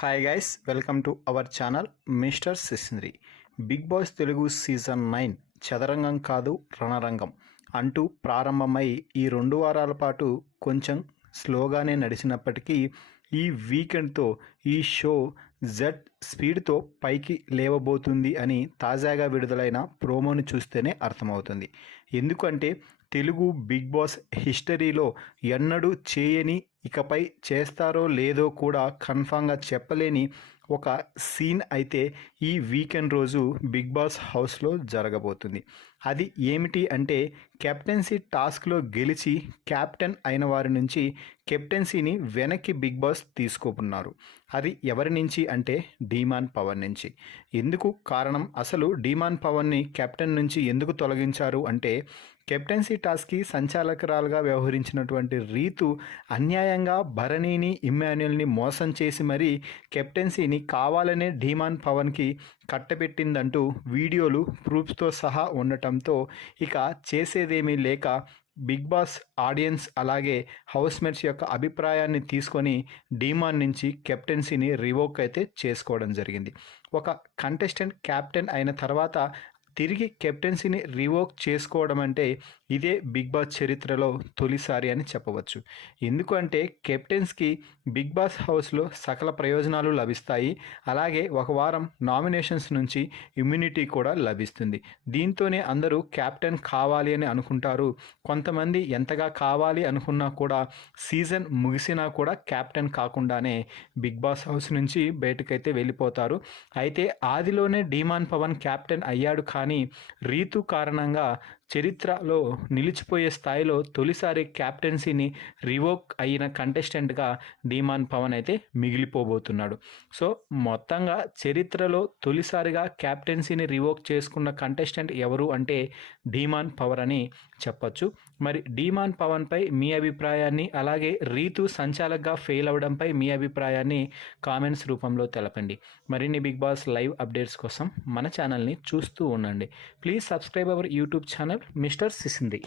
Hi guys, welcome to our channel mister Sisindri. Bigg Boss Telugu season 9 చదరంగం కాదు రణరంగం అంటూ ప్రారంభమై ఈ 2 వారాల పాటు కొంచెం స్లోగానే నడిచినప్పటికీ ఈ వీకెండ్తో ఈ షో జెడ్ స్పీడ్తో పైకి లేవబోతుంది అని తాజాగా విడుదలైన ప్రోమోను చూస్తేనే అర్థమవుతుంది. ఎందుకంటే తెలుగు బిగ్ బాస్ హిస్టరీలో ఎన్నడూ చేయని, ఇకపై చేస్తారో లేదో కూడా కన్ఫామ్గా చెప్పలేని ఒక సీన్ అయితే ఈ వీకెండ్ రోజు బిగ్ బాస్ హౌస్లో జరగబోతుంది. అది ఏమిటి అంటే కెప్టెన్సీ టాస్క్లో గెలిచి క్యాప్టెన్ అయిన వారి నుంచి కెప్టెన్సీని వెనక్కి బిగ్ బాస్ తీసుకోనున్నారు. అది ఎవరి నుంచి అంటే డీమాన్ పవన్ నుంచి. ఎందుకు కారణం, అసలు డీమాన్ పవన్ని కెప్టెన్ నుంచి ఎందుకు తొలగించారు అంటే కెప్టెన్సీ టాస్క్కి సంచాలకురాలుగా వ్యవహరించినటువంటి రీతు అన్యాయంగా భరణిని, ఇమ్మాన్యుయల్ని మోసం చేసి మరీ కెప్టెన్సీని కావాలనే డీమాన్ పవన్కి కట్టబెట్టిందంటూ వీడియోలు ప్రూఫ్స్తో సహా ఉండటంతో ఇక చేసేదేమీ లేక బిగ్ బాస్ ఆడియన్స్ అలాగే హౌస్మేట్స్ యొక్క అభిప్రాయాన్ని తీసుకొని డీమాన్ నుంచి కెప్టెన్సీని రివోక్ అయితే చేసుకోవడం జరిగింది. ఒక కంటెస్టెంట్ క్యాప్టెన్ అయిన తర్వాత తిరిగి కెప్టెన్సీని రివోక్ చేసుకోవడం అంటే ఇదే బిగ్ బాస్ చరిత్రలో తొలిసారి అని చెప్పవచ్చు. ఎందుకంటే కెప్టెన్స్కి బిగ్ బాస్ హౌస్లో సకల ప్రయోజనాలు లభిస్తాయి. అలాగే ఒక వారం నామినేషన్స్ నుంచి ఇమ్యూనిటీ కూడా లభిస్తుంది. దీంతోనే అందరూ క్యాప్టెన్ కావాలి అని అనుకుంటారు. కొంతమంది ఎంతగా కావాలి అనుకున్నా కూడా సీజన్ ముగిసినా కూడా క్యాప్టెన్ కాకుండానే బిగ్ బాస్ హౌస్ నుంచి బయటకైతే వెళ్ళిపోతారు. అయితే ఆదిలోనే డీమాన్ పవన్ క్యాప్టెన్ అయ్యాడు, కానీ రీతు కారణంగా చరిత్రలో నిలిచిపోయే స్థాయిలో తొలిసారి క్యాప్టెన్సీని రివోక్ అయిన కంటెస్టెంట్గా డీమాన్ పవన్ అయితే మిగిలిపోబోతున్నాడు. సో మొత్తంగా చరిత్రలో తొలిసారిగా క్యాప్టెన్సీని రివోక్ చేసుకున్న కంటెస్టెంట్ ఎవరు అంటే డీమాన్ పవన్ అని చెప్పచ్చు. మరి డీమాన్ పవన్పై మీ అభిప్రాయాన్ని, అలాగే రీతు సంచాలకుగా ఫెయిల్ అవ్వడంపై మీ అభిప్రాయాన్ని కామెంట్స్ రూపంలో తెలపండి. మరిన్ని బిగ్ బాస్ లైవ్ అప్డేట్స్ కోసం మన ఛానల్ని చూస్తూ ఉండండి. Please subscribe our YouTube channel mister సిసింద్రి.